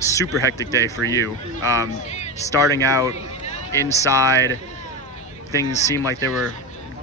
super hectic day for you. Starting out inside, things seemed like they were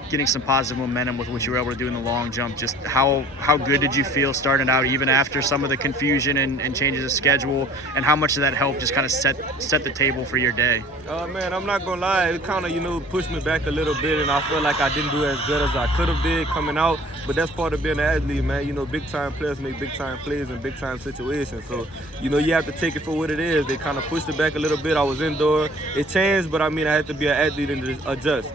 getting some positive momentum with what you were able to do in the long jump. Just how good did you feel starting out, even after some of the confusion and changes of schedule, and how much did that help just kind of set the table for your day? Man, I'm not gonna lie, it kind of, pushed me back a little bit, and I feel like I didn't do as good as I could have did coming out, but that's part of being an athlete, man. Big time players make big time plays in big time situations, so, you have to take it for what it is. They kind of pushed it back a little bit. I was indoor. It changed, but I had to be an athlete and just adjust.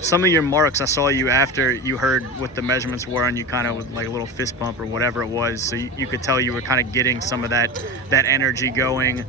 Some of your marks, I saw you after you heard what the measurements were, and you kind of with like a little fist pump or whatever it was, so you could tell you were kind of getting some of that energy going.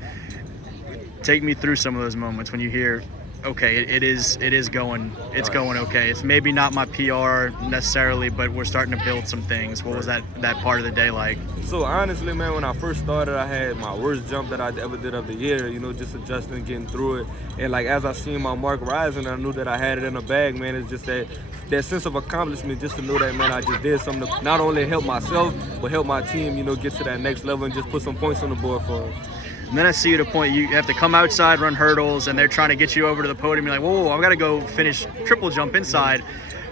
Take me through some of those moments when you hear, okay, it is going, it's going okay. It's maybe not my PR necessarily, but we're starting to build some things. What was that part of the day like? So honestly, man, when I first started, I had my worst jump that I ever did of the year, just adjusting, getting through it. And as I seen my mark rising, I knew that I had it in the bag, man. It's just that sense of accomplishment, just to know that, man, I just did something to not only help myself, but help my team, get to that next level and just put some points on the board for us. And then I see you at a point you have to come outside, run hurdles, and they're trying to get you over to the podium. You're like, whoa, I've got to go finish triple jump inside.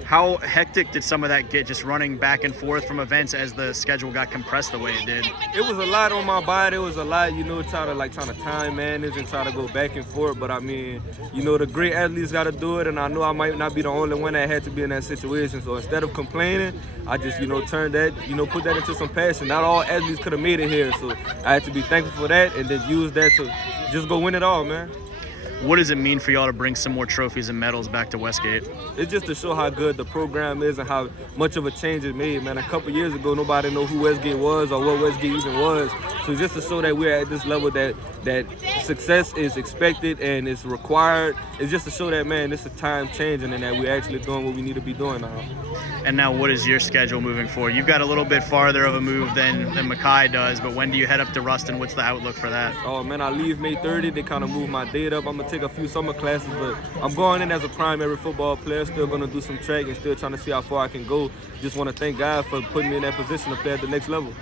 How hectic did some of that get, just running back and forth from events as the schedule got compressed the way it did? It was a lot on my body. It was a lot, trying to time manage and try to go back and forth. But the great athletes got to do it, and I know I might not be the only one that had to be in that situation. So instead of complaining, I just, turned that, put that into some passion. Not all athletes could have made it here, so I had to be thankful for that and then use that to just go win it all, man. What does it mean for y'all to bring some more trophies and medals back to Westgate? It's just to show how good the program is and how much of a change it made, man. A couple years ago, nobody knew who Westgate was or what Westgate even was. So just to show that we're at this level that success is expected and it's required, it's just to show that, man, this is time changing and that we're actually doing what we need to be doing now. And now what is your schedule moving forward? You've got a little bit farther of a move than Mekhi does, but when do you head up to Ruston? What's the outlook for that? Oh, man, I leave May 30. They kind of moved my date up. I'm going to take a few summer classes, but I'm going in as a primary football player, still going to do some track and still trying to see how far I can go. Just want to thank God for putting me in that position to play at the next level.